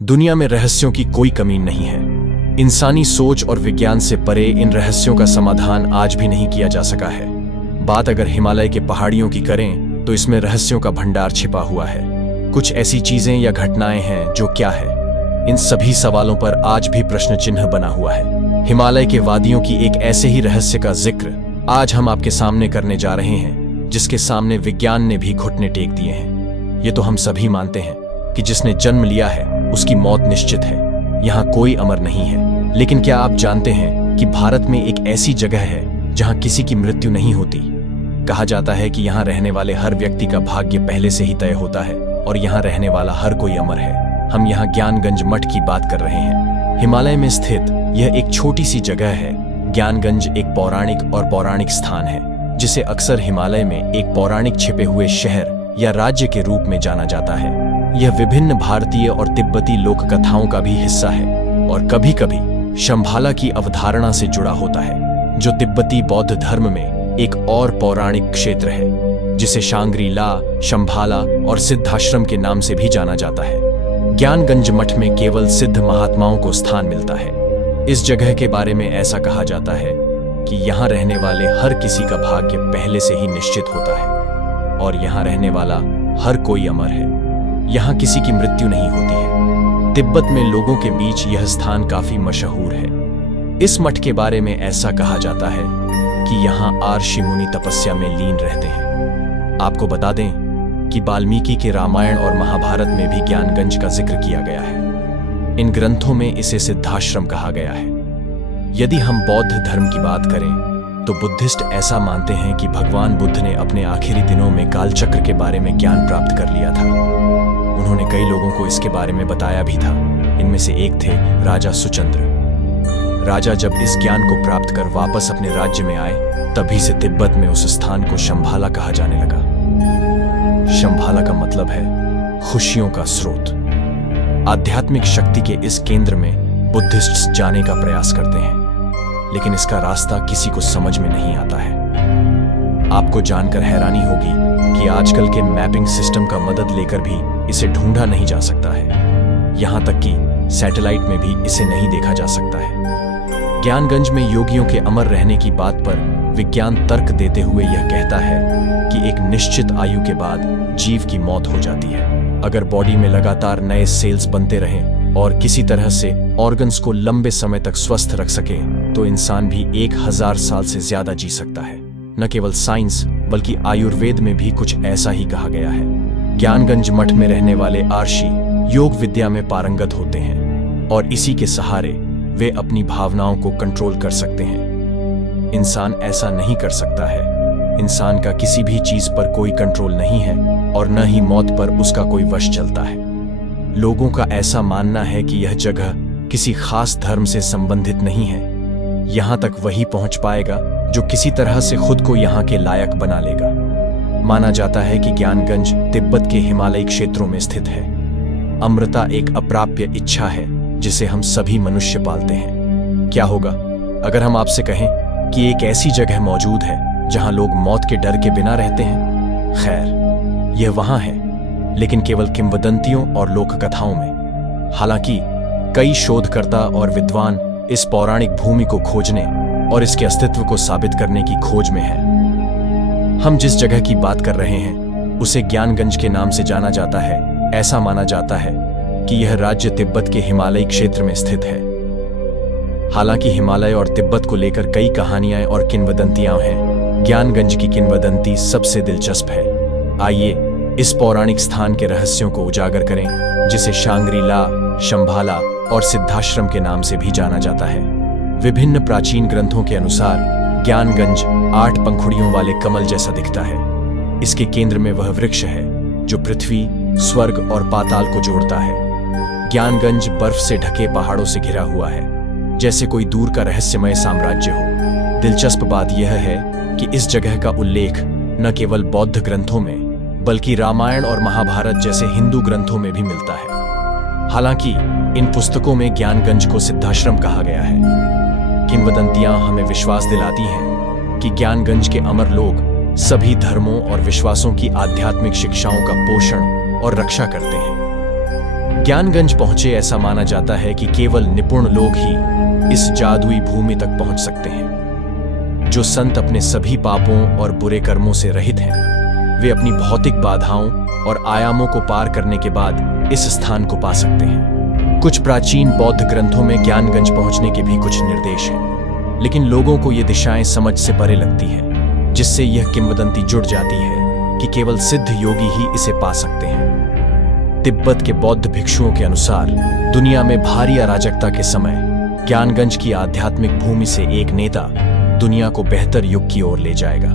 दुनिया में रहस्यों की कोई कमी नहीं है। इंसानी सोच और विज्ञान से परे इन रहस्यों का समाधान आज भी नहीं किया जा सका है। बात अगर हिमालय के पहाड़ियों की करें तो इसमें रहस्यों का भंडार छिपा हुआ है। कुछ ऐसी चीजें या घटनाएं हैं जो क्या है, इन सभी सवालों पर आज भी प्रश्न चिन्ह बना हुआ है। हिमालय के वादियों की एक ऐसे ही रहस्य का जिक्र आज हम आपके सामने करने जा रहे हैं, जिसके सामने विज्ञान ने भी घुटने टेक दिए हैं। ये तो हम सभी मानते हैं कि जिसने जन्म लिया है उसकी मौत निश्चित है। यहाँ कोई अमर नहीं है। लेकिन क्या आप जानते हैं कि भारत में एक ऐसी जगह है जहाँ किसी की मृत्यु नहीं होती। कहा जाता है कि यहाँ रहने वाले हर व्यक्ति का भाग्य पहले से ही तय होता है और यहाँ रहने वाला हर कोई अमर है। हम यहाँ ज्ञानगंज मठ की बात कर रहे हैं। हिमालय में स्थित यह एक छोटी सी जगह है। ज्ञानगंज एक पौराणिक स्थान है, जिसे अक्सर हिमालय में एक पौराणिक छिपे हुए शहर या राज्य के रूप में जाना जाता है। यह विभिन्न भारतीय और तिब्बती लोक कथाओं का भी हिस्सा है और कभी कभी शंभाला की अवधारणा से जुड़ा होता है, जो तिब्बती बौद्ध धर्म में एक और पौराणिक क्षेत्र है, जिसे शांग्री ला, शंभाला और सिद्धाश्रम के नाम से भी जाना जाता है। ज्ञानगंज मठ में केवल सिद्ध महात्माओं को स्थान मिलता है। इस जगह के बारे में ऐसा कहा जाता है कि यहाँ रहने वाले हर किसी का भाग्य पहले से ही निश्चित होता है और यहाँ रहने वाला हर कोई अमर है। यहाँ किसी की मृत्यु नहीं होती है। तिब्बत में लोगों के बीच यह स्थान काफी मशहूर है। इस मठ के बारे में ऐसा कहा जाता है कि यहाँ ऋषि मुनि तपस्या में लीन रहते हैं। आपको बता दें कि वाल्मीकि के रामायण और महाभारत में भी ज्ञानगंज का जिक्र किया गया है। इन ग्रंथों में इसे सिद्धाश्रम कहा गया है। यदि हम बौद्ध धर्म की बात करें तो बुद्धिस्ट ऐसा मानते हैं कि भगवान बुद्ध ने अपने आखिरी दिनों में कालचक्र के बारे में ज्ञान प्राप्त कर लिया था। उन्होंने कई लोगों को इसके बारे में बताया भी था। इनमें से एक थे राजा सुचंद्र। राजा जब इस ज्ञान को प्राप्त कर वापस अपने राज्य में आए, तभी से तिब्बत में उस स्थान को शंभाला कहा जाने लगा। शंभाला का मतलब है खुशियों का स्रोत। आध्यात्मिक शक्ति के इस केंद्र में बुद्धिस्ट्स जाने का प्रयास करते हैं, लेकिन इसका रास्ता किसी को समझ में नहीं आता है। आपको जानकर हैरानी होगी कि आजकल के मैपिंग सिस्टम का मदद लेकर भी इसे ढूंढा नहीं जा सकता है। यहाँ तक कि सैटेलाइट में भी इसे नहीं देखा जा सकता है। ज्ञानगंज में योगियों के अमर रहने की बात पर विज्ञान तर्क देते हुए यह कहता है कि एक निश्चित आयु के बाद जीव की मौत हो जाती है। अगर बॉडी में लगातार नए सेल्स बनते रहें और किसी तरह से ऑर्गन्स को लंबे समय तक स्वस्थ रख सके तो इंसान भी 1000 साल से ज्यादा जी सकता है। न केवल साइंस बल्कि आयुर्वेद में भी कुछ ऐसा ही कहा गया है। ज्ञानगंज मठ में रहने वाले ऋषि योग विद्या में पारंगत होते हैं और इसी के सहारे वे अपनी भावनाओं को कंट्रोल कर सकते हैं। इंसान ऐसा नहीं कर सकता है। इंसान का किसी भी चीज पर कोई कंट्रोल नहीं है और न ही मौत पर उसका कोई वश चलता है। लोगों का ऐसा मानना है कि यह जगह किसी खास धर्म से संबंधित नहीं है। यहाँ तक वही पहुंच पाएगा जो किसी तरह से खुद को यहाँ के लायक बना लेगा। माना जाता है कि ज्ञानगंज तिब्बत के हिमालयी क्षेत्रों में स्थित है। अमृता एक अप्राप्य इच्छा है जिसे हम सभी मनुष्य पालते हैं। क्या होगा अगर हम आपसे कहें कि एक ऐसी जगह मौजूद है जहां लोग मौत के डर के बिना रहते हैं? खैर, यह वहां है, लेकिन केवल किंवदंतियों और लोक कथाओं में। हालांकि कई शोधकर्ता और विद्वान इस पौराणिक भूमि को खोजने और इसके अस्तित्व को साबित करने की खोज में हैं। हम जिस जगह की बात कर रहे हैं उसे ज्ञानगंज के नाम से जाना जाता है। ऐसा माना जाता है कि यह राज्य तिब्बत के हिमालयी क्षेत्र में स्थित है। हालांकि हिमालय और तिब्बत को लेकर कई कहानियां और किंवदंतियां हैं, ज्ञानगंज की किंवदंती सबसे दिलचस्प है। आइए इस पौराणिक स्थान के रहस्यों को उजागर करें, जिसे शांग्री ला, शंभाला और सिद्धाश्रम के नाम से भी जाना जाता है। विभिन्न प्राचीन ग्रंथों के अनुसार ज्ञानगंज 8 पंखुड़ियों वाले कमल जैसा दिखता है। इसके केंद्र में वह वृक्ष है जो पृथ्वी, स्वर्ग और पाताल को जोड़ता है। ज्ञानगंज बर्फ से ढके पहाड़ों से घिरा हुआ है, जैसे कोई दूर का रहस्यमय साम्राज्य हो। दिलचस्प बात यह है कि इस जगह का उल्लेख न केवल बौद्ध ग्रंथों में बल्कि रामायण और महाभारत जैसे हिंदू ग्रंथों में भी मिलता है। हालांकि इन पुस्तकों में ज्ञानगंज को सिद्धाश्रम कहा गया है। किंवदंतियां हमें विश्वास दिलाती हैं कि ज्ञानगंज के अमर लोग सभी धर्मों और विश्वासों की आध्यात्मिक शिक्षाओं का पोषण और रक्षा करते हैं। ज्ञानगंज पहुंचे ऐसा माना जाता है कि केवल निपुण लोग ही इस जादुई भूमि तक पहुंच सकते हैं। जो संत अपने सभी पापों और बुरे कर्मों से रहित हैं, वे अपनी भौतिक बाधाओं और आयामों को पार करने के बाद इस स्थान को पा सकते हैं। कुछ प्राचीन बौद्ध ग्रंथों में ज्ञानगंज पहुंचने के भी कुछ निर्देश हैं, लेकिन लोगों को ये दिशाएं समझ से परे लगती हैं, जिससे यह किंवदंती जुड़ जाती है कि केवल सिद्ध योगी ही इसे पा सकते हैं। तिब्बत के बौद्ध भिक्षुओं के अनुसार दुनिया में भारी अराजकता के समय ज्ञानगंज की आध्यात्मिक भूमि से एक नेता दुनिया को बेहतर युग की ओर ले जाएगा।